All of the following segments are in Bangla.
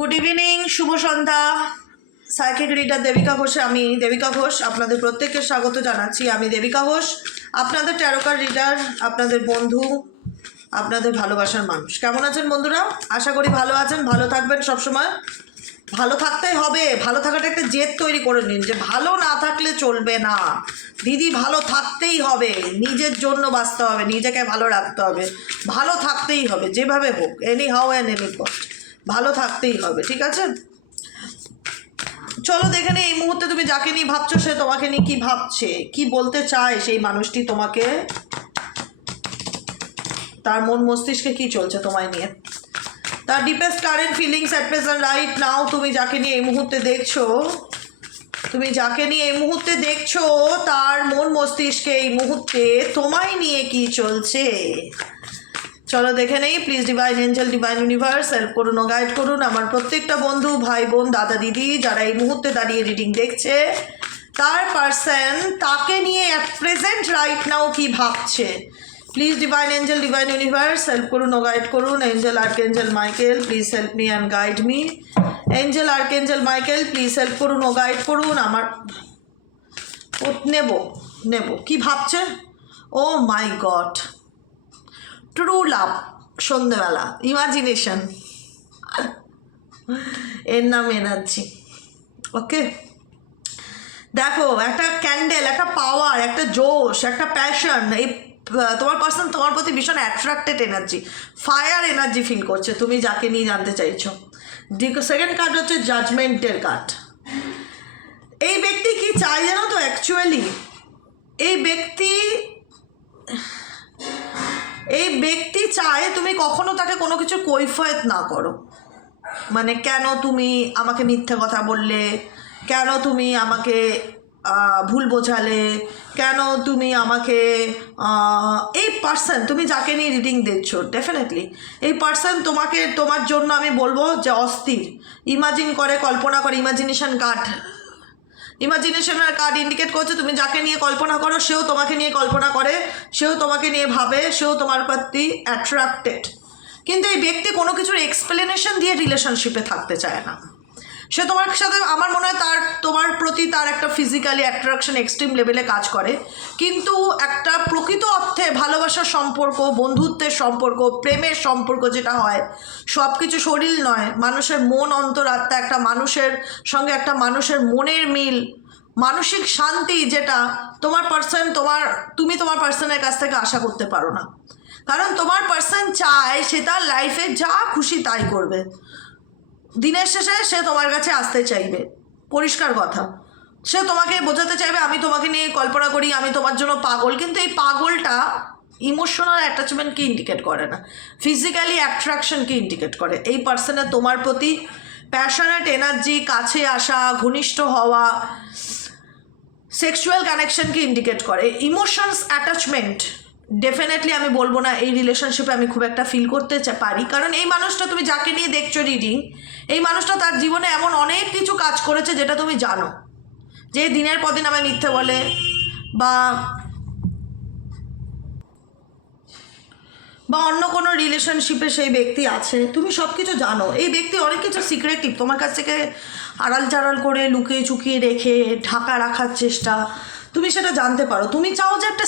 গুড ইভিনিং, শুভ সন্ধ্যা। সাইকিক রিডার দেবিকা ঘোষে আমি দেবিকা ঘোষ আপনাদের প্রত্যেককে স্বাগত জানাচ্ছি। আমি দেবিকা ঘোষ, আপনাদের ট্যারোকার রিডার, আপনাদের বন্ধু, আপনাদের ভালোবাসার মানুষ। কেমন আছেন বন্ধুরা? আশা করি ভালো আছেন, ভালো থাকবেন সবসময়। ভালো থাকতেই হবে, ভালো থাকাটা একটা জেদ তৈরি করে নিন যে ভালো না থাকলে চলবে না দিদি, ভালো থাকতেই হবে, নিজের জন্য বাঁচতে হবে, নিজেকে ভালো রাখতে হবে, ভালো থাকতেই হবে যেভাবে হোক, any how and any cost ভালো থাকতেই হবে, ঠিক আছে? চলো দেখে নি এই মুহূর্তে তুমি যাকে নিয়ে ভাবছো সে তোমাকে নিয়ে কি ভাবছে, কি বলতে চায় সেই মানুষটি তোমাকে, তার মন মস্তিষ্কে কি চলছে তোমায় নিয়ে, তার deepest current feelings at present right now. তুমি যাকে নিয়ে এই মুহূর্তে দেখছো, তার মন মস্তিষ্কে এই মুহূর্তে তোমায় নিয়ে কি চলছে, চলো দেখে নেই। Please divine angel, divine universe help করুন ও গাইড করুন আমার প্রত্যেকটা বন্ধু, ভাই বোন, দাদা দিদি যারা এই মুহূর্তে দাঁড়িয়ে রিডিং দেখছে, তার পার্সন তাকে নিয়ে অ্যাট প্রেজেন্ট রাইট নাও কি ভাবছে। Please divine angel, divine universe help করুন ও গাইড করুন। Angel archangel Michael please help me and guide me. Angel archangel Michael please help করুন ও গাইড করুন আমার। নেব কি ভাবছে? ও মাই গড, ট্রু লাভ, সন্ধেবেলা, ইমাজিনেশন, এর নাম এনার্জি। ওকে, দেখো একটা ক্যান্ডেল, একটা পাওয়ার, একটা জোশ, একটা প্যাশন। এই তোমার পার্সন তোমার প্রতি ভীষণ attracted energy, fire energy feel করছে তুমি যাকে নিয়ে জানতে চাইছো। সেকেন্ড কার্ড হচ্ছে জাজমেন্টের কার্ড। এই ব্যক্তি কি চায় জানো তো? অ্যাকচুয়ালি এই ব্যক্তি চায় তুমি কখনো তাকে কোনো কিছু কৈফিয়ত না করো। মানে কেন তুমি আমাকে মিথ্যে কথা বললে, কেন তুমি আমাকে ভুল বোঝালে, কেন তুমি আমাকে এই পার্সন তুমি যাকে নিয়ে রিডিং দিচ্ছ, ডেফিনেটলি এই পার্সন তোমার জন্য আমি বলবো যে অস্থির, ইমাজিন করে, কল্পনা করে। ইমাজিনেশনের কার্ড ইন্ডিকেট করছে তুমি যাকে নিয়ে কল্পনা করো সেও তোমাকে নিয়ে কল্পনা করে, সেও তোমাকে নিয়ে ভাবে, সেও তোমার প্রতি অ্যাট্রাক্টেড। কিন্তু এই ব্যক্তি কোনো কিছুর এক্সপ্লেনেশন দিয়ে রিলেশনশিপে থাকতে চায় না। সে তোমার সাথে, আমার মনে হয় তোমার প্রতি তার একটা ফিজিক্যালি অ্যাট্রাকশন এক্সট্রিম লেভেলে কাজ করে, কিন্তু একটা প্রকৃত অর্থে ভালোবাসার সম্পর্ক, বন্ধুত্বের সম্পর্ক, প্রেমের সম্পর্ক যেটা হয়, সব কিছু শরীর নয়, মানুষের মন, অন্তরাত্মা, একটা মানুষের সঙ্গে একটা মানুষের মনের মিল, মানসিক শান্তি, যেটা তুমি তোমার পার্সনের কাছ থেকে আশা করতে পারো না। কারণ তোমার পার্সন চায় সে তার লাইফে যা খুশি তাই করবে, দিনের শেষে সে তোমার কাছে আসতে চাইবে, পরিষ্কার কথা। সে তোমাকে বোঝাতে চাইবে আমি তোমাকে নিয়ে কল্পনা করি, আমি তোমার জন্য পাগল। কিন্তু এই পাগলটা ইমোশনাল অ্যাটাচমেন্টকে ইন্ডিকেট করে না, ফিজিক্যালি অ্যাট্রাকশনকে ইন্ডিকেট করে। এই পার্সনের তোমার প্রতি প্যাশনেট এনার্জি, কাছে আসা, ঘনিষ্ঠ হওয়া, সেক্সুয়াল কানেকশনকে ইন্ডিকেট করে। ইমোশনস অ্যাটাচমেন্ট ডেফিনেটলি আমি বলবো না এই রিলেশনশিপে আমি খুব একটা ফিল করতে পারি, কারণ এই মানুষটা তুমি যাকে নিয়ে দেখছো রিডিং, এই মানুষটা তার জীবনে এমন অনেক কিছু কাজ করেছে যেটা তুমি জানো, যে দিনের পর দিন আমায় মিথ্যে বলে বা অন্য কোনো রিলেশনশিপে সেই ব্যক্তি আছে, তুমি সব কিছু জানো। এই ব্যক্তি অনেক কিছু সিক্রেটিভ তোমার কাছ থেকে আড়াল চাড়াল করে, লুকিয়ে চুকিয়ে রেখে, ঢাকা রাখার চেষ্টা, তুমি সেটা জানতে পারো। তুমি চাও যে একটা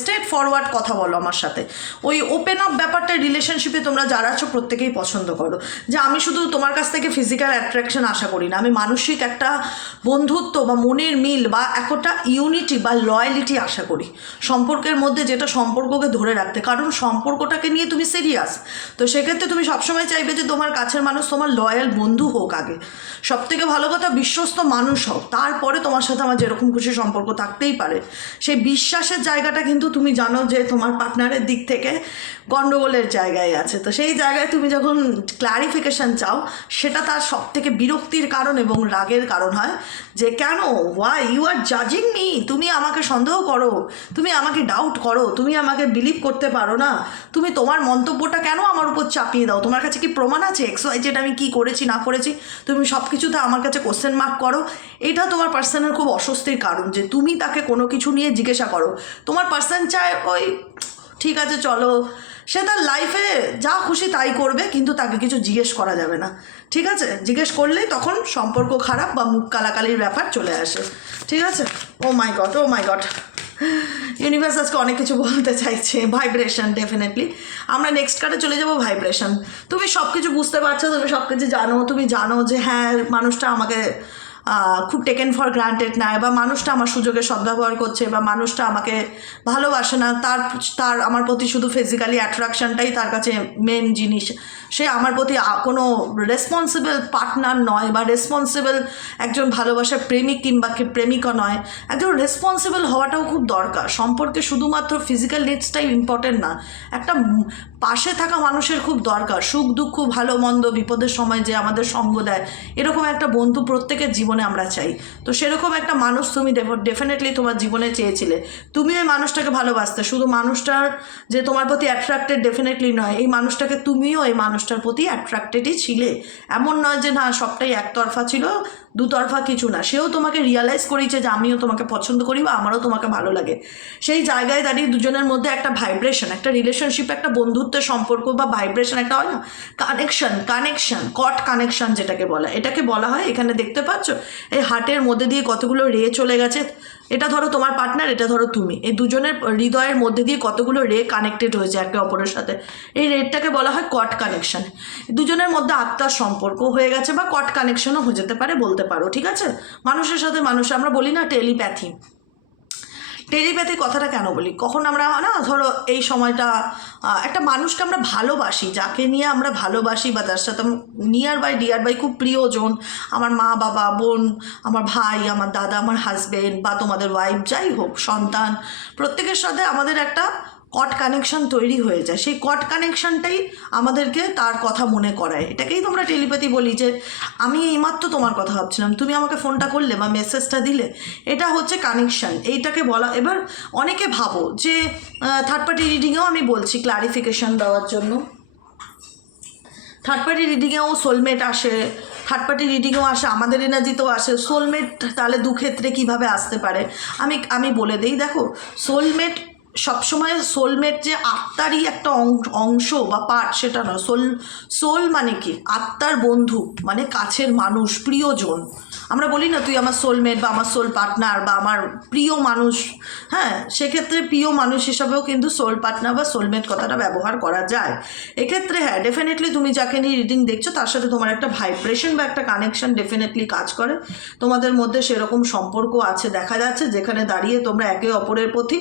স্ট্রেট ফরওয়ার্ড কথা বলো আমার সাথে, ওই ওপেন আপ ব্যাপারটা রিলেশনশিপে তোমরা যারা আছো প্রত্যেকেই পছন্দ করো, যে আমি শুধু তোমার কাছ থেকে ফিজিক্যাল অ্যাট্রাকশন আশা করি না, আমি মানসিক একটা বন্ধুত্ব বা মনের মিল বা একটা ইউনিটি বা লয়ালিটি আশা করি সম্পর্কের মধ্যে, যেটা সম্পর্ককে ধরে রাখতে। কারণ সম্পর্কটাকে নিয়ে তুমি সিরিয়াস, তো সেক্ষেত্রে তুমি সবসময় চাইবে যে তোমার কাছের মানুষ তোমার লয়াল বন্ধু হোক, আগে সবথেকে ভালো কথা বিশ্বস্ত মানুষ হোক, তারপরে তোমার সাথে আমার যেরকম খুশি সম্পর্ক থাকতেই পারে। সেই বিশ্বাসের জায়গাটা কিন্তু তুমি জানো যে তোমার পার্টনারের দিক থেকে গণ্ডগোলের জায়গায় আছে। তো সেই জায়গায় তুমি যখন ক্লারিফিকেশান চাও, সেটা তার সব থেকে বিরক্তির কারণ এবং রাগের কারণ হয়, যে কেন, ওয়াই ইউ আর জাজিং মি, তুমি আমাকে সন্দেহ করো, তুমি আমাকে ডাউট করো, তুমি আমাকে বিলিভ করতে পারো না, তুমি তোমার মন্তব্যটা কেন আমার উপর চাপিয়ে দাও, তোমার কাছে কি প্রমাণ আছে XY যেটা আমি কী করেছি না করেছি, তুমি সব কিছুতে আমার কাছে কোশ্চেন মার্ক করো। এটা তোমার পার্সনের খুব অস্বস্তির কারণ, যে তুমি তাকে কোনো কিছু নিয়ে জিজ্ঞাসা করো। তোমার পার্সন চায় ওই ঠিক আছে চলো সে তার লাইফে যা খুশি তাই করবে, কিন্তু তাকে কিছু জিজ্ঞেস করা যাবে না, ঠিক আছে? জিজ্ঞেস করলেই তখন সম্পর্ক খারাপ বা মুখ কালাকালির ব্যাপার চলে আসে, ঠিক আছে? ও মাই গড, ও মাই গড, ইউনিভার্স আজকে অনেক কিছু বলতে চাইছে। ভাইব্রেশন, ডেফিনেটলি আমরা নেক্সট কার্ডে চলে যাব। ভাইব্রেশন, তুমি সব কিছু বুঝতে পারছো, তুমি সব কিছু জানো, তুমি জানো যে হ্যাঁ মানুষটা আমাকে খুব টেকেন ফর গ্রান্টেড নেয়, বা মানুষটা আমার সুযোগের সদ্ব্যবহার করছে, বা মানুষটা আমাকে ভালোবাসে না, তার আমার প্রতি শুধু ফিজিক্যালি অ্যাট্রাকশনটাই তার কাছে মেন জিনিস, সে আমার প্রতি কোনো রেসপন্সিবল পার্টনার নয়, বা রেসপন্সিবল একজন ভালোবাসার প্রেমিক কিংবা প্রেমিকা নয়। একজন রেসপন্সিবল হওয়াটাও খুব দরকার সম্পর্কে, শুধুমাত্র ফিজিক্যাল নিডসটাই ইম্পর্টেন্ট না, একটা পাশে থাকা মানুষের খুব দরকার, সুখ দুঃখ ভালো মন্দ বিপদের সময় যে আমাদের সঙ্গ দেয়, এরকম একটা বন্ধু প্রত্যেকের জীবনে আমরা চাই। তো সেরকম একটা মানুষ তুমি ডেফিনেটলি তোমার জীবনে চেয়েছিলে, তুমি ওই মানুষটাকে ভালোবাসতে, শুধু মানুষটার যে তোমার প্রতি অ্যাট্রাক্টেড ডেফিনেটলি নয়, এই মানুষটাকে তুমিও এই মানুষটার প্রতি অ্যাট্রাক্টেডই ছিলে। এমন নয় যে না সবটাই একতরফা ছিল, দুতরফা কিছু না, সেও তোমাকে রিয়ালাইজ করেছে যে আমিও তোমাকে পছন্দ করি বা আমারও তোমাকে ভালো লাগে। সেই জায়গায় দাঁড়িয়ে দুজনের মধ্যে একটা ভাইব্রেশন, একটা রিলেশনশিপ, একটা বন্ধুত্বের সম্পর্ক বা ভাইব্রেশন, একটা হয় না কানেকশন কট কানেকশন যেটাকে বলা, এটাকে বলা হয়। এখানে দেখতে পাচ্ছ এই হার্টের মধ্যে দিয়ে কতগুলো রে চলে গেছে, এটা ধরো তোমার পার্টনার, এটা ধরো তুমি, এই দুজনের হৃদয়ের মধ্যে দিয়ে কতগুলো রে কানেক্টেড হয়েছে একে অপরের সাথে, এই রেটটাকে বলা হয় কট কানেকশন। দুজনের মধ্যে আত্মার সম্পর্ক হয়ে গেছে, বা কট কানেকশনও হয়ে যেতে পারে, বলতে পারো, ঠিক আছে? মানুষের সাথে মানুষ, আমরা বলি না টেলিপ্যাথি কথাটা কেন বলি, কখন আমরা না ধরো এই সময়টা একটা মানুষকে আমরা ভালোবাসি, যাকে নিয়ে আমরা ভালোবাসি বা তার সাথে নিয়ার বাই খুব প্রিয়জন, আমার মা বাবা বোন, আমার ভাই, আমার দাদা, আমার হাজবেন্ড, বা তোমাদের ওয়াইফ, যাই হোক সন্তান, প্রত্যেকের সাথে আমাদের একটা কট কানেকশন তৈরি হয়ে যায়। সেই কট কানেকশনটাই আমাদেরকে তার কথা মনে করায়, এটাকেই তোমরা টেলিপ্যাথি বলি। যে আমি এইমাত্র তোমার কথা ভাবছিলাম, তুমি আমাকে ফোনটা করলে বা মেসেজটা দিলে, এটা হচ্ছে কানেকশন, এইটাকে বলা। এবার অনেকে ভাবো যে থার্ড পার্টি রিডিংয়েও আমি বলছি ক্লারিফিকেশন দেওয়ার জন্য, থার্ড পার্টি রিডিংয়েও সোলমেট আসে, থার্ড পার্টি রিডিংও আসে, আমাদের এনার্জিতেও আসে। সোলমেট তাহলে দুক্ষেত্রে কীভাবে আসতে পারে আমি বলে দিই। দেখো, সোলমেট সবসময়, সোলমেট যে আত্মারই একটা অংশ বা পার্ট সেটা নয়। সোল মানে কি? আত্মার বন্ধু, মানে কাছের মানুষ, প্রিয়জন। আমরা বলি না তুই আমার সোলমেট বা আমার সোল পার্টনার বা আমার প্রিয় মানুষ, হ্যাঁ, সেক্ষেত্রে প্রিয় মানুষ হিসাবেও কিন্তু সোল পার্টনার বা সোলমেট কথাটা ব্যবহার করা যায়। এক্ষেত্রে হ্যাঁ ডেফিনেটলি তুমি যাকে নিয়ে রিডিং দেখছো তার সাথে তোমার একটা ভাইব্রেশন বা একটা কানেকশন ডেফিনেটলি কাজ করে, তোমাদের মধ্যে সেরকম সম্পর্ক আছে দেখা যাচ্ছে, যেখানে দাঁড়িয়ে তোমরা একে অপরের প্রতি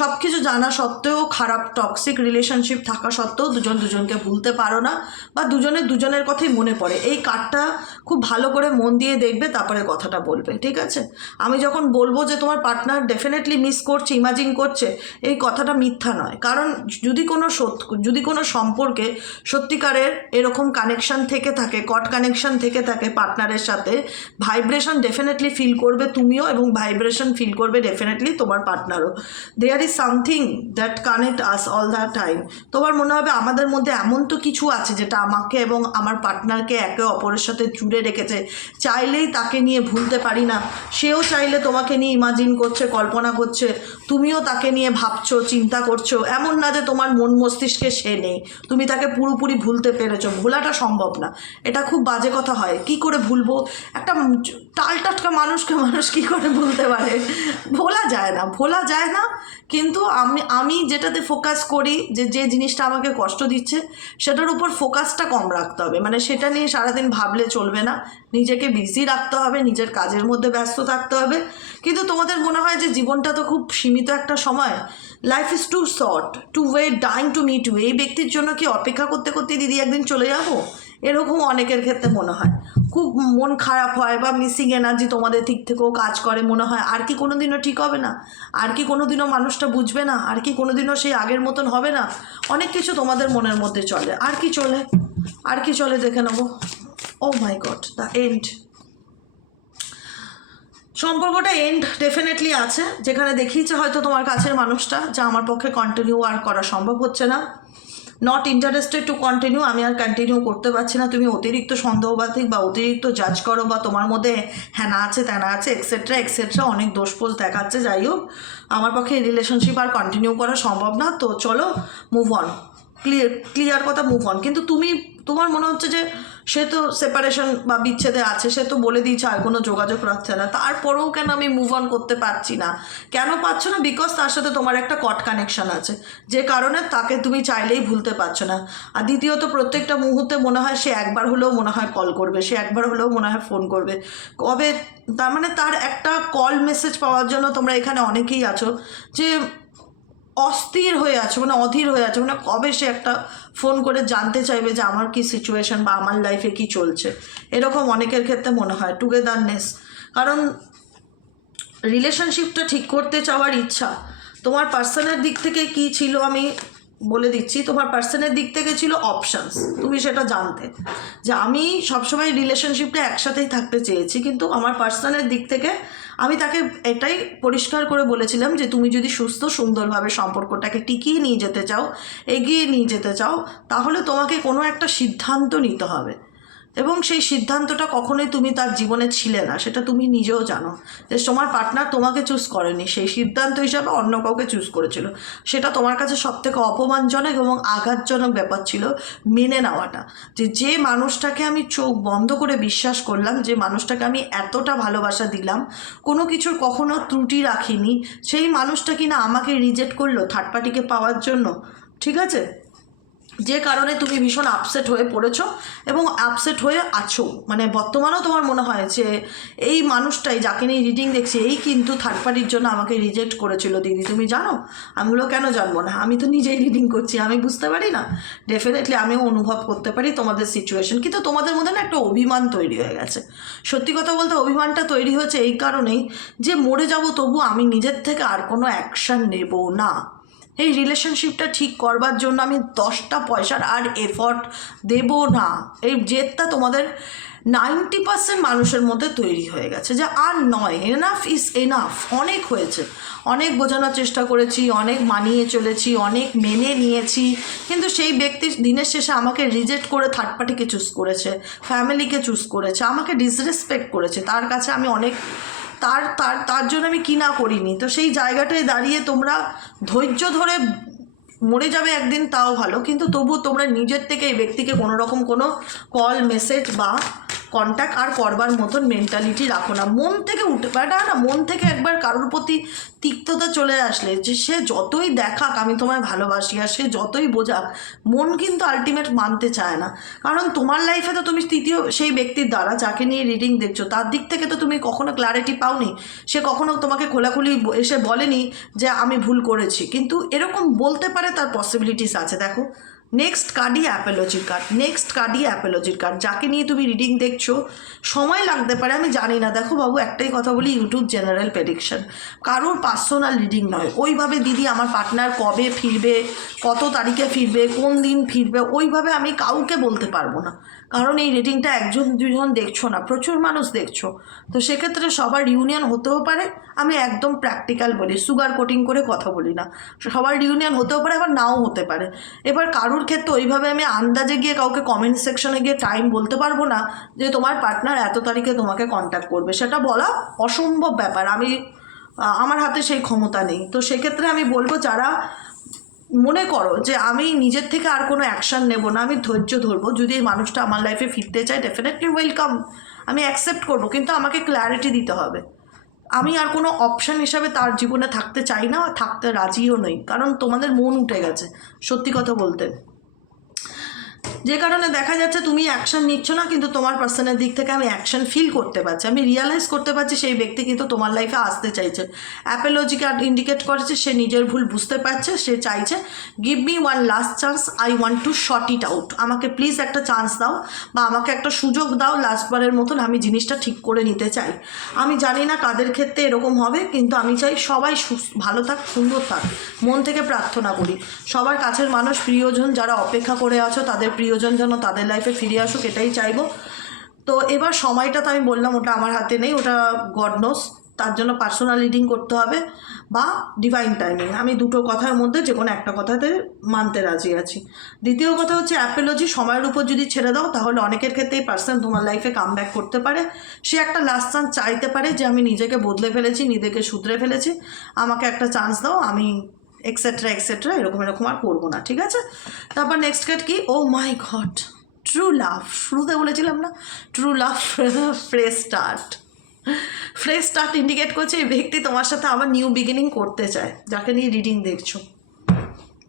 সব কিছু জানা সত্ত্বেও, খারাপ টক্সিক রিলেশনশিপ থাকা সত্ত্বেও দুজন দুজনকে ভুলতে পারো না, বা দুজনের কথাই মনে পড়ে। এই কার্ডটা খুব ভালো করে মন দিয়ে দেখবে, তারপরে কথাটা বলবে, ঠিক আছে? আমি যখন বলবো যে তোমার পার্টনার ডেফিনেটলি মিস করছে, ইমাজিন করছে, এই কথাটা মিথ্যা নয়। কারণ যদি কোনো সম্পর্কে সত্যিকারের এরকম কানেকশন থেকে থাকে, কট কানেকশন থেকে থাকে পার্টনারের সাথে, ভাইব্রেশন ডেফিনেটলি ফিল করবে তুমিও, এবং ভাইব্রেশন ফিল করবে ডেফিনেটলি তোমার পার্টনারও। There is something that connect us all the time. তোমার মনে হবে আমাদের মধ্যে এমন তো কিছু আছে যেটা আমাকে এবং আমার পার্টনারকে একে অপরের সাথে জুড়ে রেখেছে, চাইলেই তাকে নিয়ে ভুলতে পারি না। সেও চাইলে তোমাকে নিয়ে ইমাজিন করছে, কল্পনা করছে, তুমিও তাকে নিয়ে ভাবছো, চিন্তা করছো। এমন না যে তোমার মন মস্তিষ্কে সে নেই, তুমি তাকে পুরোপুরি ভুলতে পেরেছো, ভোলাটা সম্ভব না। এটা খুব বাজে কথা হয়, কি করে ভুলবো? একটা টাল টাটকা মানুষকে মানুষ কী করে ভুলতে পারে? ভোলা যায় না। কিন্তু আমি যেটাতে ফোকাস করি, যে জিনিসটা আমাকে কষ্ট দিচ্ছে সেটার উপর ফোকাসটা কম রাখতে হবে, মানে সেটা নিয়ে সারাদিন ভাবলে চলবে না, নিজেকে বিজি রাখতে হবে, নিজের কাজের মধ্যে ব্যস্ত থাকতে হবে। কিন্তু তোমাদের মনে হয় যে জীবনটা তো খুব সীমিত একটা সময়, life is too short to wait dying to meet you. এই ব্যক্তির জন্য কি অপেক্ষা করতে করতে দিদি একদিন চলে যাবো? এরকম অনেকের ক্ষেত্রে মনে হয়, খুব মন খারাপ হয় বা মিসিং এনার্জি তোমাদের দিক থেকেও কাজ করে। মনে হয় আর কি কোনো দিনও ঠিক হবে না, আর কি কোনো দিনও মানুষটা বুঝবে না, আর কি কোনো দিনও সেই আগের মতন হবে না। অনেক কিছু তোমাদের মনের মধ্যে চলে। আর কি চলে দেখে নেবো। ও মাই গড, দ্য এন্ড। সম্পর্কটা এন্ড ডেফিনেটলি আছে, যেখানে দেখিয়েছে হয়তো তোমার কাছের মানুষটা যা আমার পক্ষে কন্টিনিউ আর করা সম্ভব হচ্ছে না, নট ইন্টারেস্টেড টু কন্টিনিউ, আমি আর কন্টিনিউ করতে পারছি না। তুমি অতিরিক্ত সন্দেহবাদী বা অতিরিক্ত জাজ করো, বা তোমার মধ্যে হ্যানা আছে ত্যানা আছে এক্সেট্রা অনেক দোষপোষ দেখাচ্ছে। যাই হোক, আমার পক্ষে এই রিলেশনশিপ আর কন্টিনিউ করা সম্ভব না, তো চলো মুভ অন। ক্লিয়ার কথা, মুভ অন। কিন্তু তোমার মনে হচ্ছে যে সে তো সেপারেশন বা বিচ্ছেদে আছে, সে তো বলে দিয়েছে আর কোনো যোগাযোগ রাখছে না, তারপরেও কেন আমি মুভ অন করতে পারছি না? কেন পারছো না? বিকজ তার সাথে তোমার একটা কট কানেকশন আছে, যে কারণে তাকে তুমি চাইলেই ভুলতে পারছো না। আর দ্বিতীয়ত, প্রত্যেকটা মুহূর্তে মনে হয় সে একবার হলেও মনে হয় কল করবে, সে একবার হলেও মনে হয় ফোন করবে। কবে, তার মানে তার একটা কল মেসেজ পাওয়ার জন্য তোমরা এখানে অনেকেই আছো যে অস্থির হয়ে আছে, মানে অধীর হয়ে আছে, মানে কবে সে একটা ফোন করে জানতে চাইবে যে আমার কি সিচুয়েশন বা আমার লাইফে কি চলছে। এরকম অনেকের ক্ষেত্রে মনে হয় টুগেদারনেস, কারণ রিলেশনশিপটা ঠিক করতে চাওয়ার ইচ্ছা। তোমার পার্সনের দিক থেকে কি ছিল আমি বলে দিচ্ছি। তোমার পার্সনের দিক থেকে ছিল অপশানস, তুমি সেটা জানতে যে আমি সবসময় রিলেশনশিপটা একসাথেই থাকতে চেয়েছি, কিন্তু আমার পার্সনের দিক থেকে আমি তাকে এটাই পরিষ্কার করে বলেছিলাম যে তুমি যদি সুস্থ সুন্দরভাবে সম্পর্কটাকে টিকিয়ে নিয়ে যেতে চাও, এগিয়ে নিয়ে যেতে চাও, তাহলে তোমাকে কোনো একটা সিদ্ধান্ত নিতে হবে। এবং সেই সিদ্ধান্তটা কখনোই তুমি তার জীবনে ছিলে না, সেটা তুমি নিজেও জানো যে তোমার পার্টনার তোমাকে চুজ করেনি, সেই সিদ্ধান্ত হিসাবে অন্য কাউকে চুজ করেছিল। সেটা তোমার কাছে সবথেকে অপমানজনক এবং আঘাতজনক ব্যাপার ছিল মেনে নেওয়াটা, যে মানুষটাকে আমি চোখ বন্ধ করে বিশ্বাস করলাম, যে মানুষটাকে আমি এতটা ভালোবাসা দিলাম, কোনো কিছুর কখনো ত্রুটি রাখিনি, সেই মানুষটা কিনা আমাকে রিজেক্ট করলো থার্ড পার্টিকে পাওয়ার জন্য। ঠিক আছে, যে কারণে তুমি ভীষণ আপসেট হয়ে পড়েছো এবং আপসেট হয়ে আছো, মানে বর্তমানেও তোমার মনে হয় যে এই মানুষটাই যাকে নিয়ে রিডিং দেখছি, এই কিন্তু থার্ড পার্টির জন্য আমাকে রিজেক্ট করেছিল। দিদি তুমি জানো? আমিগুলো কেন জানবো না? আমি তো নিজেই রিডিং করছি, আমি বুঝতে পারি না? ডেফিনেটলি আমিও অনুভব করতে পারি তোমাদের সিচুয়েশন, কিন্তু তোমাদের মধ্যে না একটা অভিমান তৈরি হয়ে গেছে। সত্যি কথা বলতে অভিমানটা তৈরি হয়েছে এই কারণেই যে মরে যাব তবু আমি নিজের থেকে আর কোনো অ্যাকশান নেব না। এই রিলেশনশিপটা ঠিক করবার জন্য আমি 10টা পয়সার আর এফর্ট দেব না। এই জেদটা তোমাদের 90% মানুষের মধ্যে তৈরি হয়ে গেছে যে আর নয়, এনাফ ইজ এনাফ, অনেক হয়েছে। অনেক বোঝানোর চেষ্টা করেছি, অনেক মানিয়ে চলেছি, অনেক মেনে নিয়েছি, কিন্তু সেই ব্যক্তি দিনের শেষে আমাকে রিজেক্ট করে থার্ড পার্টিকে চুজ করেছে, ফ্যামিলিকে চুজ করেছে, আমাকে ডিসরেসপেক্ট করেছে। তার কাছে আমি অনেক তার তার তার জন্য আমি কি না করিনি। তো সেই জায়গাটায় দাঁড়িয়ে তোমরা ধৈর্য ধরে মরে যাবে একদিন, তাও ভালো, কিন্তু তবু তোমরা নিজের থেকে এই ব্যক্তিকে কোনো রকম কোনো কল মেসেজ বা কন্ট্যাক্ট আর করবার মতন মেন্টালিটি রাখো না। মন থেকে উঠে পারে না, মন থেকে একবার কারোর প্রতি তিক্ততা চলে আসলে, যে সে যতই দেখাক আমি তোমায় ভালোবাসি আর সে যতই বোঝাক, মন কিন্তু আলটিমেট মানতে চায় না। কারণ তোমার লাইফে তো তুমি তৃতীয় সেই ব্যক্তির দ্বারা যাকে নিয়ে রিডিং দেখছো, তার দিক থেকে তো তুমি কখনো ক্ল্যারিটি পাওনি। সে কখনো তোমাকে খোলাখুলি এসে বলেনি যে আমি ভুল করেছি, কিন্তু এরকম বলতে পারে, তার পসিবিলিটিস আছে। দেখো, নেক্সট কার্ডই অ্যাপোলজির কার্ড, নেক্সট কার্ডই অ্যাপোলজির কার্ড। যাকে নিয়ে তুমি রিডিং দেখছো, সময় লাগতে পারে, আমি জানি না। দেখো বাবু, একটাই কথা বলি, ইউটিউব জেনারেল প্রেডিকশন, কারোর পার্সোনাল রিডিং নয়। ওইভাবে দিদি আমার পার্টনার কবে ফিরবে, কত তারিখে ফিরবে, কোন দিন ফিরবে, ওইভাবে আমি কাউকে বলতে পারবো না। কারণ এই রিডিংটা একজন দুজন দেখছো না, প্রচুর মানুষ দেখছো। তো সেক্ষেত্রে সবার ইউনিয়ন হতেও পারে, আমি একদম প্র্যাকটিক্যাল বলি, সুগার কোটিং করে কথা বলি না। সবার ইউনিয়ন হতেও পারে, আবার নাও হতে পারে। এবার কারুর ক্ষেত্রে ওইভাবে আমি আন্দাজে গিয়ে কাউকে কমেন্ট সেকশনে গিয়ে টাইম বলতে পারবো না যে তোমার পার্টনার এত তারিখে তোমাকে কন্ট্যাক্ট করবে, সেটা বলা অসম্ভব ব্যাপার। আমার হাতে সেই ক্ষমতা নেই। তো সেক্ষেত্রে আমি বলবো, যারা মনে করো যে আমি নিজের থেকে আর কোনো অ্যাকশান নেব না, আমি ধৈর্য ধরবো, যদি এই মানুষটা আমার লাইফে ফিরতে চায় ডেফিনেটলি ওয়েলকাম, আমি অ্যাকসেপ্ট করবো, কিন্তু আমাকে ক্ল্যারিটি দিতে হবে। আমি আর কোনো অপশান হিসাবে তার জীবনে থাকতে চাই না, আর থাকতে রাজিও নই, কারণ তোমাদের মন উঠে গেছে সত্যি কথা বলতে। যে কারণে দেখা যাচ্ছে তুমি অ্যাকশান নিচ্ছ না, কিন্তু তোমার পার্সনের দিক থেকে আমি অ্যাকশান ফিল করতে পারছি, আমি রিয়ালাইজ করতে পারছি সেই ব্যক্তি কিন্তু তোমার লাইফে আসতে চাইছে। অ্যাপোলজি কার্ড ইন্ডিকেট করেছে সে নিজের ভুল বুঝতে পারছে, সে চাইছে give me one last chance, I want to short it out. আমাকে প্লিজ একটা চান্স দাও, বা আমাকে একটা সুযোগ দাও, লাস্টবারের মতন আমি জিনিসটা ঠিক করে নিতে চাই। আমি জানি না কাদের ক্ষেত্রে এরকম হবে, কিন্তু আমি চাই সবাই ভালো থাক, সুন্দর থাক, মন থেকে প্রার্থনা করি। সবার কাছের মানুষ, প্রিয়জন যারা অপেক্ষা করে আছো, তাদের প্রিয়জন যেন তাদের লাইফে ফিরে আসুক, এটাই চাইবো। তো এবার সময়টা তো আমি বললাম ওটা আমার হাতে নেই, ওটা গড নোস, তার জন্য পার্সোনাল রিডিং করতে হবে বা ডিভাইন টাইমিং। আমি দুটো কথার মধ্যে যে কোনো একটা কথাতে মানতে রাজি আছি। দ্বিতীয় কথা হচ্ছে অ্যাপোলজি সময়ের উপর যদি ছেড়ে দাও, তাহলে অনেকের ক্ষেত্রেই পার্সন তোমার লাইফে কাম ব্যাক করতে পারে। সে একটা লাস্ট চান্স চাইতে পারে যে আমি নিজেকে বদলে ফেলেছি, নিজেকে শুধরে ফেলেছি, আমাকে একটা চান্স দাও, আমি এক্সেট্রা এক্সেট্রা, এরকম এরকম আর করবো না, ঠিক আছে? তারপর নেক্সট কার্ড কি, ও মাই গড, ট্রু লাভ। শুরুতে বলেছিলাম না, true love, fresh start. Fresh start indicate করছে এই ব্যক্তি তোমার সাথে আবার নিউ বিগিনিং করতে চায়, যাকে নিয়ে রিডিং দেখছো।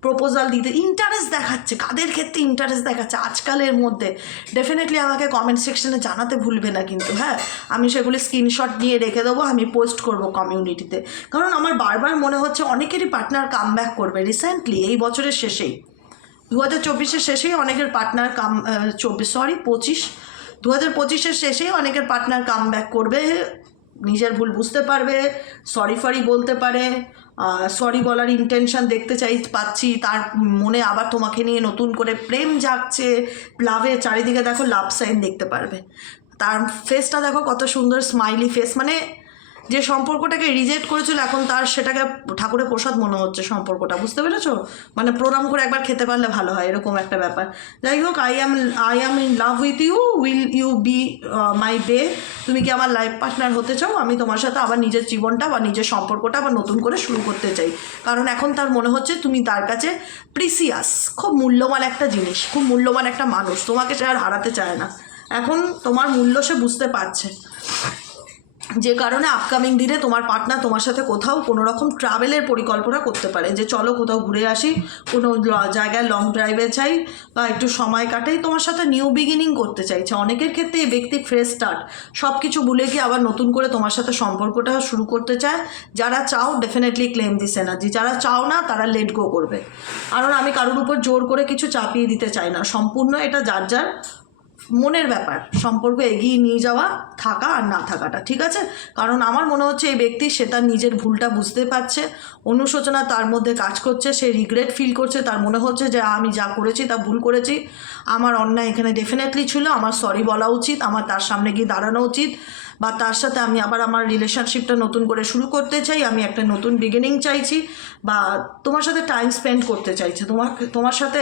প্রপোজাল দিতে ইন্টারেস্ট দেখাচ্ছে, কাদের ক্ষেত্রে ইন্টারেস্ট দেখাচ্ছে আজকালের মধ্যে, ডেফিনেটলি আমাকে কমেন্ট সেকশনে জানাতে ভুলবে না কিন্তু, হ্যাঁ? আমি সেগুলি স্ক্রিনশট নিয়ে রেখে দেবো, আমি পোস্ট করব কমিউনিটিতে। কারণ আমার বারবার মনে হচ্ছে অনেকেরই পার্টনার কাম ব্যাক করবে রিসেন্টলি, এই বছরের শেষেই, 2024-এর শেষেই অনেকের পার্টনার পঁচিশ 2025-এর শেষেই অনেকের পার্টনার কাম ব্যাক করবে, নিজের ভুল বুঝতে পারবে, সরি বলতে পারে, সরি বলার ইন্টেনশন দেখতে পাচ্ছি, তার মনে আবার তোমাকে নিয়ে নতুন করে প্রেম জাগছে, লাভে চারিদিকে দেখো লাভ সাইন দেখতে পারবে। তার ফেসটা দেখো কত সুন্দর স্মাইলি ফেস, মানে যে সম্পর্কটাকে রিজেক্ট করেছিল এখন তার সেটাকে ঠাকুরের প্রসাদ মনে হচ্ছে সম্পর্কটা, বুঝতে পেরেছো? মানে প্রণাম করে একবার খেতে পারলে ভালো হয়, এরকম একটা ব্যাপার। যাই হোক, I am in love with you, will you be my bae. তুমি কি আমার লাইফ পার্টনার হতে চাও? আমি তোমার সাথে আবার নিজের জীবনটা বা নিজের সম্পর্কটা আবার নতুন করে শুরু করতে চাই। কারণ এখন তার মনে হচ্ছে তুমি তার কাছে প্রিসিয়াস, খুব মূল্যবান একটা জিনিস, খুব মূল্যবান একটা মানুষ, তোমাকে সে আর হারাতে চায় না। এখন তোমার মূল্য সে বুঝতে পারছে, যে কারণে আপকামিং দিনে তোমার পার্টনার তোমার সাথে কোথাও কোনো রকম ট্রাভেলের পরিকল্পনা করতে পারে, যে চলো কোথাও ঘুরে আসি, কোনো জায়গায় লং ড্রাইভে চাই বা একটু সময় কাটাই, তোমার সাথে নিউ বিগিনিং করতে চাইছে। অনেকের ক্ষেত্রে এই ব্যক্তি ফ্রেশ স্টার্ট, সব কিছু ভুলে গিয়ে আবার নতুন করে তোমার সাথে সম্পর্কটা শুরু করতে চায়। যারা চাও ডেফিনেটলি ক্লেম দিস এনার্জি, যারা চাও না তারা লেট গো করবে। কারণ আমি কারোর উপর জোর করে কিছু চাপিয়ে দিতে চাই না, সম্পূর্ণ এটা যার যার মনের ব্যাপার, সম্পর্ক এগিয়ে নিয়ে যাওয়া, থাকা আর না থাকাটা, ঠিক আছে? কারণ আমার মনে হচ্ছে এই ব্যক্তি সে তার নিজের ভুলটা বুঝতে পারছে, অনুশোচনা তার মধ্যে কাজ করছে, সে রিগ্রেট ফিল করছে, তার মনে হচ্ছে যে আমি যা করেছি তা ভুল করেছি, আমার অন্যায় এখানে ডেফিনেটলি ছিল, আমার সরি বলা উচিত, আমার তার সামনে গিয়ে দাঁড়ানো উচিত, বা তার সাথে আমি আবার আমার রিলেশনশিপটা নতুন করে শুরু করতে চাই, আমি একটা নতুন বিগিনিং চাইছি, বা তোমার সাথে টাইম স্পেন্ড করতে চাইছে, তোমার সাথে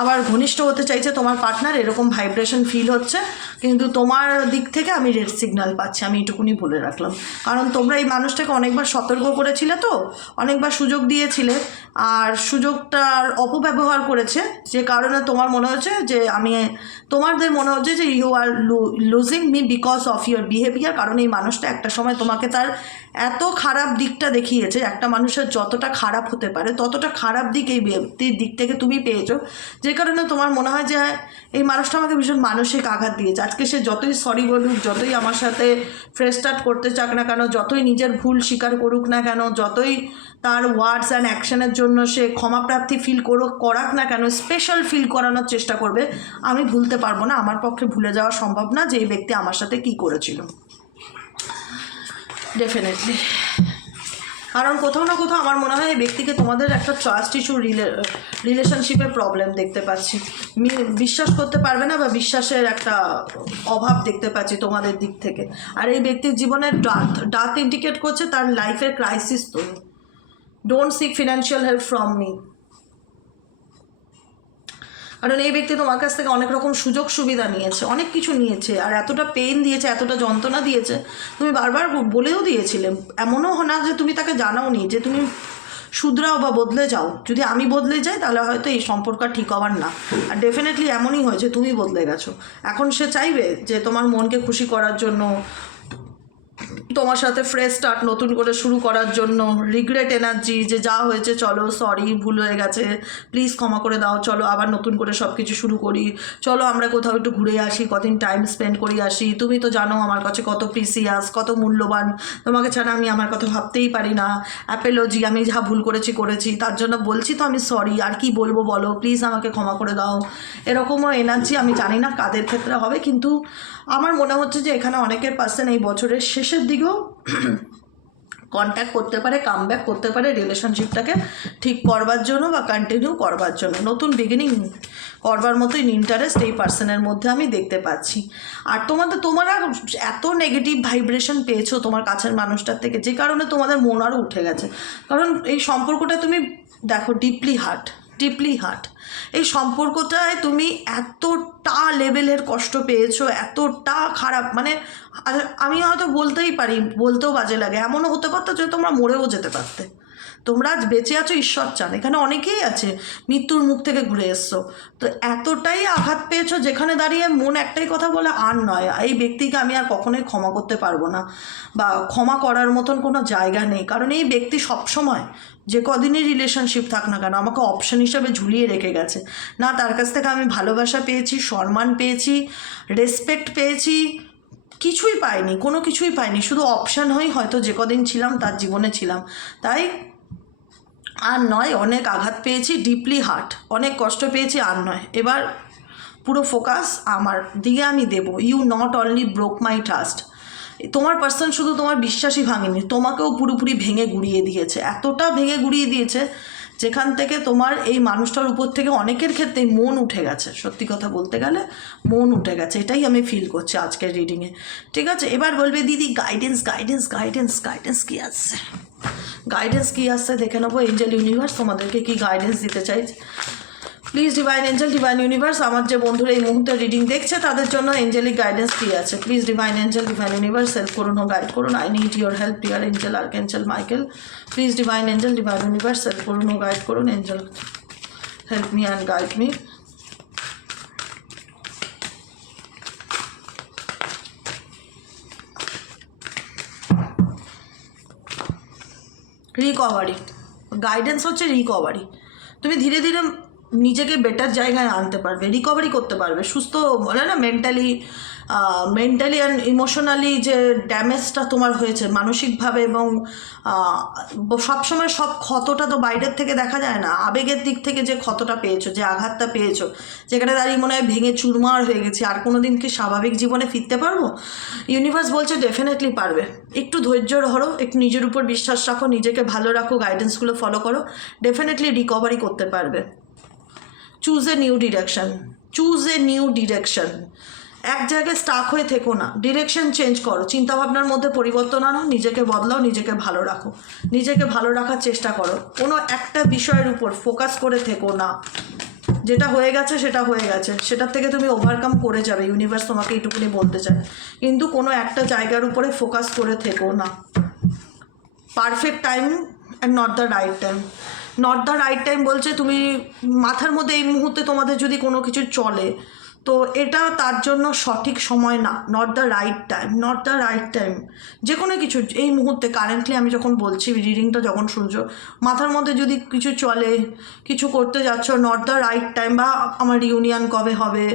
আবার ঘনিষ্ঠ হতে চাইছে তোমার পার্টনার, এরকম ভাইব্রেশন ফিল হচ্ছে। কিন্তু তোমার দিক থেকে আমি রেড সিগন্যাল পাচ্ছি, আমি এটুকুনি বলে রাখলাম। কারণ তোমরা এই মানুষটাকে অনেকবার সতর্ক করেছিলে, তো অনেকবার সুযোগ দিয়েছিলে, আর সুযোগটার অপব্যবহার করেছে, যে কারণে তোমার মনে হচ্ছে যে তোমাদের মনে হচ্ছে যে you are losing me because of your behaviour. কারণ এই মানুষটা একটা সময় তোমাকে তার এত খারাপ দিকটা দেখিয়েছে, একটা মানুষের যতটা খারাপ হতে পারে ততটা খারাপ দিক এই ব্যক্তির দিক থেকে তুমি পেয়েছো, যে কারণে তোমার মনে হয় যে এই মানুষটা আমাকে ভীষণ মানসিক আঘাত দিয়েছে। আজকে সে যতই সরি বলুক, যতই আমার সাথে ফ্রেশ স্টার্ট করতে চাক না কেন, যতই নিজের ভুল স্বীকার করুক না কেন, যতই তার ওয়ার্ডস অ্যান্ড অ্যাকশনের জন্য সে ক্ষমাপ্রার্থী ফিল করাক না কেন, স্পেশাল ফিল করানোর চেষ্টা করবে, আমি ভুলতে পারবো না, আমার পক্ষে ভুলে যাওয়া সম্ভব না যে এই ব্যক্তি আমার সাথে কী করেছিল, ডেফিনেটলি। কারণ কোথাও না কোথাও আমার মনে হয় এই ব্যক্তিকে তোমাদের একটা ট্রাস্ট ইস্যু, রিলেশনশিপের প্রবলেম দেখতে পাচ্ছি, বিশ্বাস করতে পারবে না, বা বিশ্বাসের একটা অভাব দেখতে পাচ্ছি তোমাদের দিক থেকে। আর এই ব্যক্তির জীবনের ডার্ক ইন্ডিকেট করছে তার লাইফের ক্রাইসিস। তো don't seek financial help from me. কারণ এই ব্যক্তি তোমার কাছ থেকে অনেক রকম সুযোগ সুবিধা নিয়েছে, অনেক কিছু নিয়েছে, আর এতটা পেইন দিয়েছে, এতটা যন্ত্রণা দিয়েছে, তুমি বারবার বলেও দিয়েছিলে, এমনও না যে তুমি তাকে জানাওনি যে তুমি শুধরাও বা বদলে যাও। যদি আমি বদলে যাই তাহলে হয়তো এই সম্পর্ক ঠিক হবার না, আর ডেফিনেটলি এমনই হয়েছে, তুমি বদলে গেছো। এখন সে চাইবে যে তোমার মনকে খুশি করার জন্য, তোমার সাথে ফ্রেশ স্টার্ট নতুন করে শুরু করার জন্য, রিগ্রেট এনার্জি, যে যা হয়েছে চলো সরি, ভুল হয়ে গেছে, প্লিজ ক্ষমা করে দাও, চলো আবার নতুন করে সব কিছু শুরু করি, চলো আমরা কোথাও একটু ঘুরে আসি, কদিন টাইম স্পেন্ড করি আসি, তুমি তো জানো আমার কাছে কত প্রিসিয়াস, কত মূল্যবান, তোমাকে ছাড়া আমি আমার কথা ভাবতেই পারি না, অ্যাপোলজি, আমি যা ভুল করেছি তার জন্য বলছি, তো আমি সরি, আর কি বলবো বলো, প্লিজ আমাকে ক্ষমা করে দাও। এরকমও এনার্জি আমি জানি না কাদের ক্ষেত্রে হবে, কিন্তু আমার মনে হচ্ছে যে এখানে অনেকের পার্সন এই বছরের শেষের দিকেও কন্ট্যাক্ট করতে পারে, কাম ব্যাক করতে পারে রিলেশনশিপটাকে ঠিক করবার জন্য বা কন্টিনিউ করবার জন্য, নতুন বিগিনিং করবার মতোই ইন্টারেস্ট এই পার্সনের মধ্যে আমি দেখতে পাচ্ছি। আর তোমরা এত নেগেটিভ ভাইব্রেশন পেয়েছো তোমার কাছের মানুষটার থেকে, যে কারণে তোমাদের মন আরও উঠে গেছে। কারণ এই সম্পর্কটা তুমি দেখো ডিপলি হার্ট, এই সম্পর্কটায় তুমি এতটা লেভেলের কষ্ট পেয়েছো, এতটা খারাপ, মানে আমি হয়তো বলতেও বাজে লাগে, এমনও হতে পারতো যে তোমরা মরেও যেতে পারতে, তোমরা আজ বেঁচে আছো ঈশ্বর চান, এখানে অনেকেই আছে মৃত্যুর মুখ থেকে ঘুরে এসছো, তো এতটাই আঘাত পেয়েছো যেখানে দাঁড়িয়ে মন একটাই কথা বলে আর নয়, এই ব্যক্তিকে আমি আর কখনোই ক্ষমা করতে পারবো না, বা ক্ষমা করার মতন কোনো জায়গা নেই। কারণ এই ব্যক্তি সবসময় যে কদিনই রিলেশনশিপ থাক না কেন আমাকে অপশন হিসাবে ঝুলিয়ে রেখে গেছে। না তার কাছ থেকে আমি ভালোবাসা পেয়েছি, সম্মান পেয়েছি, রেসপেক্ট পেয়েছি, কিছুই পাইনি, কোনো কিছুই পাইনি, শুধু অপশান হয়েই হয়তো যে কদিন ছিলাম তার জীবনে ছিলাম। তাই আর নয়, অনেক আঘাত পেয়েছি, ডিপলি হার্ট, অনেক কষ্ট পেয়েছি, আর নয়। এবার পুরো ফোকাস আমার দিকে আমি দেবো। You not only broke my trust, তোমার পার্সন শুধু তোমার বিশ্বাসই ভাঙেনি, তোমাকেও পুরোপুরি ভেঙে গুড়িয়ে দিয়েছে, এতটা ভেঙে গুড়িয়ে দিয়েছে যেখান থেকে তোমার এই মানুষটার উপর থেকে অনেকের ক্ষেত্রে মন উঠে গেছে। সত্যি কথা বলতে গেলে মন উঠে গেছে, এটাই আমি ফিল করছি আজকের রিডিংয়ে। ঠিক আছে, এবার বলবে দিদি গাইডেন্স গাইডেন্স গাইডেন্স গাইডেন্স কী আসছে, গাইডেন্স কী আসছে দেখে নেবো। এঞ্জেল ইউনিভার্স তোমাদেরকে কী গাইডেন্স দিতে চাইছে। Please divine angel, divine universe, আমার যে বন্ধুরা এই মুহূর্তে রিডিং দেখছে তাদের জন্য এঞ্জেলিক গাইডেন্স কী আছে। Please divine angel, divine universe help করুন ও গাইড করুন। I need your help dear angel, archangel Michael. Please divine angel, divine universe help করুন ও গাইড করুন। Angel help me and guide me. Recovery guidance হচ্ছে রিকভারি। তুমি ধীরে ধীরে নিজেকে বেটার জায়গায় আনতে পারবে, রিকভারি করতে পারবে, সুস্থ বলে না মেন্টালি অ্যান্ড ইমোশনালি যে ড্যামেজটা তোমার হয়েছে মানসিকভাবে, এবং সবসময় সব ক্ষতটা তো বাইরের থেকে দেখা যায় না, আবেগের দিক থেকে যে ক্ষতটা পেয়েছো, যে আঘাতটা পেয়েছো, যেখানে দাঁড়িয়ে মনে হয় ভেঙে চুরমার হয়ে গেছি, আর কোনো দিন কি স্বাভাবিক জীবনে ফিরতে পারবো? ইউনিভার্স বলছে ডেফিনেটলি পারবে। একটু ধৈর্য ধরো, একটু নিজের উপর বিশ্বাস রাখো, নিজেকে ভালো রাখো, গাইডেন্সগুলো ফলো করো, ডেফিনেটলি রিকভারি করতে পারবে। Choose a new direction, choose a new direction. এক জায়গায় স্টাক হয়ে থেকো না, ডিরেকশন চেঞ্জ করো, চিন্তাভাবনার মধ্যে পরিবর্তন আনো, নিজেকে বদলাও, নিজেকে ভালো রাখো, নিজেকে ভালো রাখার চেষ্টা করো। কোনো একটা বিষয়ের উপর ফোকাস করে থেকো না, যেটা হয়ে গেছে সেটা হয়ে গেছে, সেটার থেকে তুমি ওভারকাম করে যাবে, ইউনিভার্স তোমাকে এইটুকুনি বলতে চায়। কিন্তু কোনো একটা জায়গার উপরে ফোকাস করে থেকো না। Perfect time and not the right time, not the right time বলছে তুমি মাথার মধ্যে এই মুহূর্তে তোমাদের যদি কোনো কিছু চলে তো এটা তার জন্য সঠিক সময় না, not the right time, not the right time. যে কোনো কিছু এই মুহূর্তে কারেন্টলি আমি যখন বলছি, রিডিংটা যখন শুনছো, মাথার মধ্যে যদি কিছু চলে, কিছু করতে যাচ্ছ, নট দ্য রাইট টাইম, বা আমার ইউনিয়ন কবে হবে,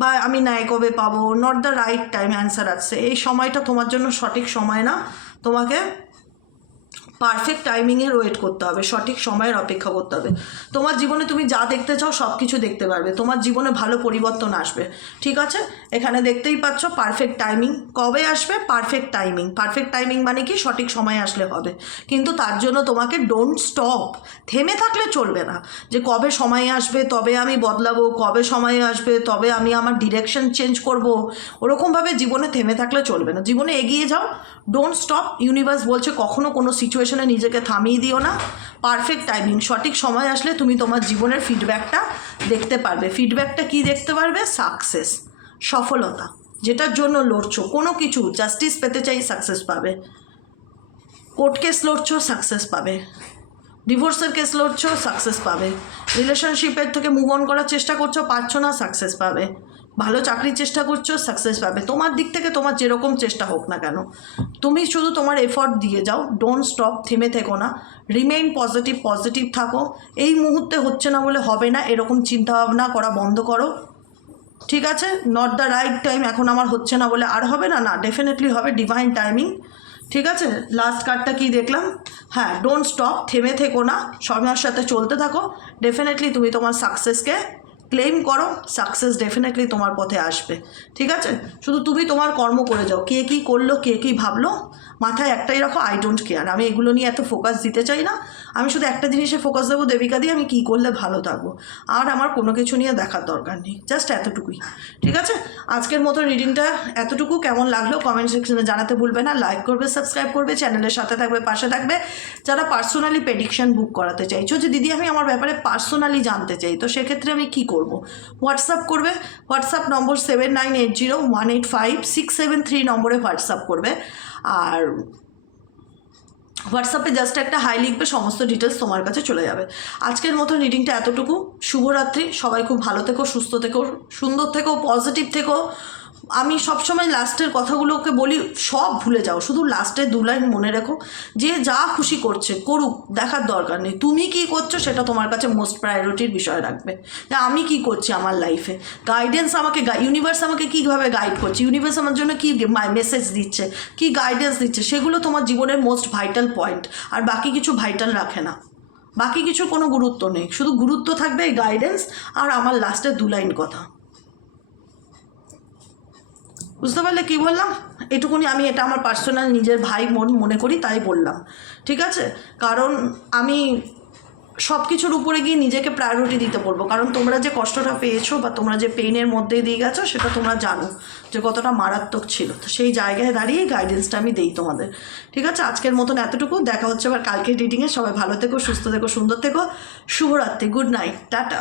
বা আমি ন্যায় কবে পাবো, not the right time answer আসছে। এই সময়টা তোমার জন্য সঠিক সময় না, তোমাকে পারফেক্ট টাইমিংয়ের ওয়েট করতে হবে, সঠিক সময়ের অপেক্ষা করতে হবে। তোমার জীবনে তুমি যা দেখতে চাও সব কিছু দেখতে পারবে, তোমার জীবনে ভালো পরিবর্তন আসবে। ঠিক আছে, এখানে দেখতেই পাচ্ছ পারফেক্ট টাইমিং কবে আসবে, পারফেক্ট টাইমিং। পারফেক্ট টাইমিং মানে কি, সঠিক সময় আসলে হবে, কিন্তু তার জন্য তোমাকে ডোন্ট স্টপ, থেমে থাকলে চলবে না, যে কবে সময় আসবে তবে আমি বদলাবো, কবে সময় আসবে তবে আমি আমার ডিরেকশন চেঞ্জ করব, ওরকমভাবে জীবনে থেমে থাকলে চলবে না, জীবনে এগিয়ে যাও, ডোন্ট স্টপ। ইউনিভার্স বলছে কখনো কোনো সিচুয়েশনে নিজেকে থামিয়ে দিও না, পারফেক্ট টাইমিং, সঠিক সময় আসলে তুমি তোমার জীবনের ফিডব্যাকটা দেখতে পারবে। ফিডব্যাকটা কি দেখতে পারবে? সাকসেস, সফলতা, যেটার জন্য লড়ছো, কোনো কিছু জাস্টিস পেতে চাই, সাকসেস পাবে। কোর্ট কেস লড়ছো, সাকসেস পাবে। ডিভোর্সের কেস লড়ছো, সাকসেস পাবে। রিলেশনশিপের থেকে মুভ অন করার চেষ্টা করছো, পারছো না, সাকসেস পাবে। ভালো চাকরির চেষ্টা করছো, সাকসেস পাবে। তোমার দিক থেকে তোমার যেরকম চেষ্টা হোক না কেন, তুমি শুধু তোমার এফর্ট দিয়ে যাও, ডোন্ট স্টপ, থেমে থেকো না, রিমেইন পজিটিভ, পজিটিভ থাকো। এই মুহূর্তে হচ্ছে না বলে হবে না এরকম চিন্তাভাবনা করা বন্ধ করো। ঠিক আছে, নট দ্য রাইট টাইম, এখন আমার হচ্ছে না বলে আর হবে না, না ডেফিনেটলি হবে, ডিভাইন টাইমিং। ঠিক আছে, লাস্ট কার্ডটা কি দেখলাম? হ্যাঁ, ডোন্ট স্টপ, থেমে থেকো না, সময়ের সাথে চলতে থাকো, ডেফিনেটলি তুমি তোমার সাকসেসকে ক্লেম করো, সাকসেস ডেফিনেটলি তোমার পথে আসবে। ঠিক আছে, শুধু তুমি তোমার কর্ম করে যাও, কে কী করলো, কে কী ভাবলো, মাথায় একটাই রাখো, আই ডোন্ট কেয়ার। আমি এগুলো নিয়ে এত ফোকাস দিতে চাই না, আমি শুধু একটা জিনিসে ফোকাস দেবো, দেবিকা দিয়ে আমি কী করলে ভালো থাকবো, আর আমার কোনো কিছু নিয়ে দেখার দরকার নেই, জাস্ট এতটুকুই। ঠিক আছে, আজকের মতো রিডিংটা এতটুকু। কেমন লাগলো কমেন্ট সেকশনে জানাতে ভুলবে না, লাইক করবে, সাবস্ক্রাইব করবে, চ্যানেলের সাথে থাকবে, পাশে থাকবে। যারা পার্সোনালি প্রেডিকশন বুক করাতে চাইছো, যে দিদি আমি আমার ব্যাপারে পার্সোনালি জানতে চাই, তো সেক্ষেত্রে আমি কী করব? হোয়াটসঅ্যাপ করবে, হোয়াটসঅ্যাপ নম্বর 7980185673 নম্বরে হোয়াটসঅ্যাপ করবে। আর হোয়াটসঅ্যাপে জাস্ট একটা হাই লিখবে, সমস্ত ডিটেলস তোমার কাছে চলে যাবে। আজকের মতো রিডিংটা এতটুকু। শুভরাত্রি, সবাই খুব ভালো থেকো, সুস্থ থেকো, সুন্দর থেকো, পজিটিভ থেকো। আমি সবসময় লাস্টের কথাগুলোকে বলি, সব ভুলে যাও, শুধু লাস্টের 2 লাইন মনে রেখো, যে যা খুশি করছে করুক, দেখার দরকার নেই। তুমি কি করছো সেটা তোমার কাছে মোস্ট প্রায়োরিটির বিষয় রাখবে, যে আমি কি করছি আমার লাইফে। গাইডেন্স আমাকে, ইউনিভার্স আমাকে কীভাবে গাইড করছে, ইউনিভার্স আমার জন্য কী মেসেজ দিচ্ছে, কী গাইডেন্স দিচ্ছে, সেগুলো তোমার জীবনের মোস্ট ভাইটাল পয়েন্ট। আর বাকি কিছু ভাইটাল রাখে না, বাকি কিছু কোনো গুরুত্ব নেই, শুধু গুরুত্ব থাকবে এই গাইডেন্স আর আমার লাস্টের 2 লাইন কথা। বুঝতে পারলে কী বললাম? এটুকুনি আমি, এটা আমার পার্সোনাল নিজের ভাই মনে করি, তাই বললাম, ঠিক আছে? কারণ আমি সব কিছুর উপরে গিয়ে নিজেকে প্রায়োরিটি দিতে বলবো, কারণ তোমরা যে কষ্টটা পেয়েছো বা তোমরা যে পেইনের মধ্যে দিয়ে গেছো সেটা তোমরা জানো যে কতটা মারাত্মক ছিল। তো সেই জায়গায় দাঁড়িয়ে গাইডেন্সটা আমি দিই তোমাদের, ঠিক আছে? আজকের মতন এতটুকু, দেখা হচ্ছে আবার কালকের রিডিংয়ে। সবাই ভালো থেকো, সুস্থ থেকো, সুন্দর থেকো। শুভরাত্রি, গুড নাইট, টাটা।